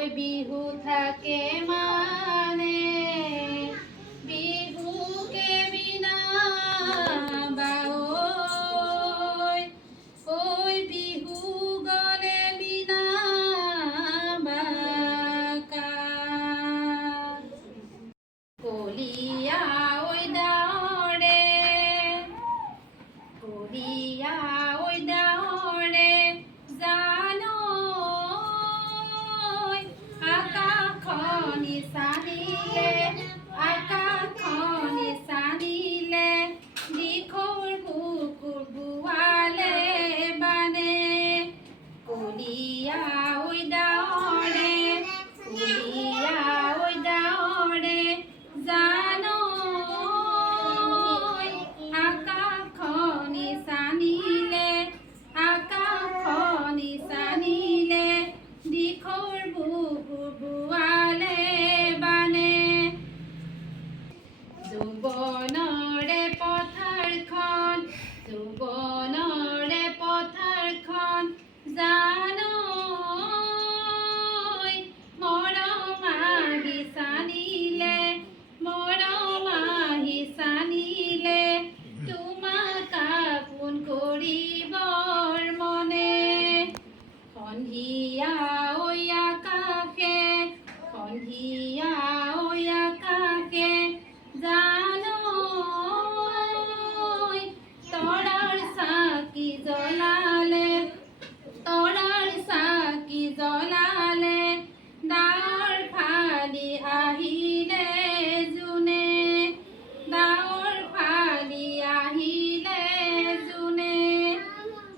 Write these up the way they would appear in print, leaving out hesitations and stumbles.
ওই বিহু থাকে মানে বিহুকে বিনা বাওই ওই বিহু গলে বিনা বাকা কলিয়া ওই দাওরে কলিয়া ওই দাওরে জানো আকাশখনি চানিলে আকাশখনি চানিলে দিশৰ বুকুৰ বোৱালে বানে কলিয়া ঐ দাৱৰে কলিয়া ঐ দাৱৰে জানো আকাশখনি চানিলে আকাশখনি চানিলে দিশৰ বুকুৰ বোৱালে বানে যৌৱনৰে পথাৰখন যৌৱনৰে পথাৰখন জানো মৰম আহি চানিলে মৰম আহি চানিলে তোমাক আপোন কৰিবৰ মনে সন্ধিয়া ঐ আকাশে সন্ধিয়া ঐ আকাশে জানো তৰাৰ চাকি জ্বলালে তৰাৰ চাকি জ্বলালে ডাৱৰ ফালি আহিলে জোনে ডাৱৰ ফালি আহিলে জোনে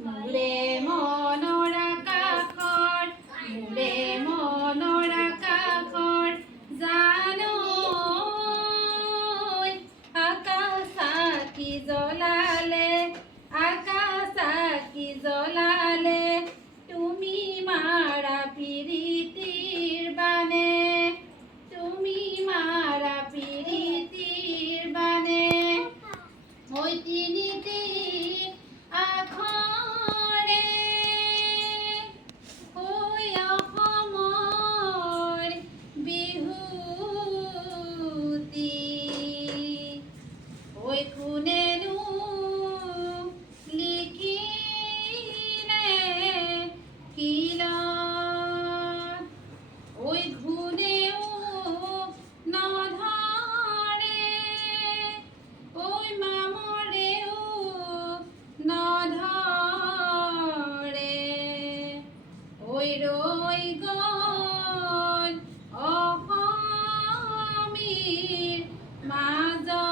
মোৰে মনৰ আকাশৰ মোৰে মনৰ আকাশৰ জানো আকাশ চাকি জ্বলালে আকাশ চাকি জ্বলালে তুমি মাৰা প্ৰীতিৰ বানে তুমি মাৰা প্ৰীতিৰ বানে ঐ তিনিটি আখৰে ঐ অসমৰ বিহুতি ঐ কোনেনো লিখিলে শিলত ঐ ঘূণেও নধৰে ঐ মামৰেও নধৰে ঐ ৰৈ গ'ল অসমীৰ মাজত